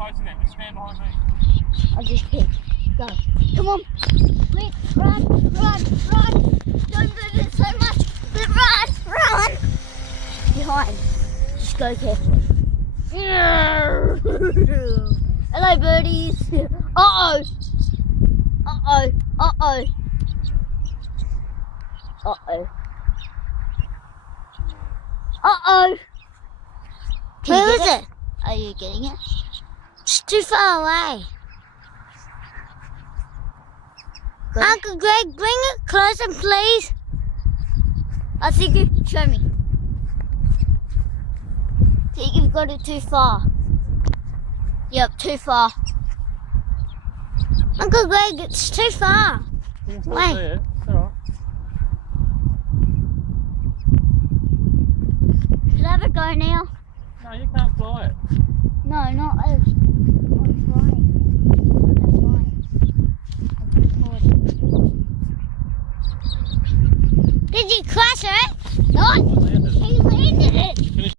close enough. Just stand behind me. I'll just pick. Go. Come on. Quick, run. Don't move it so much. But run. Behind. Just go carefully. Hello, birdies. Uh-oh. Who is it? Are you getting it? It's too far away. Good. Uncle Greg, bring it closer, please. I think you show me. I think you've got it too far. Yep, too far. Uncle Greg, it's too far. You can still see it. It's alright. Should I have a go now? No, you can't fly it. No, not as I'm flying. Not as flying. I'm recording. Did you crash it? No, I landed. he landed it.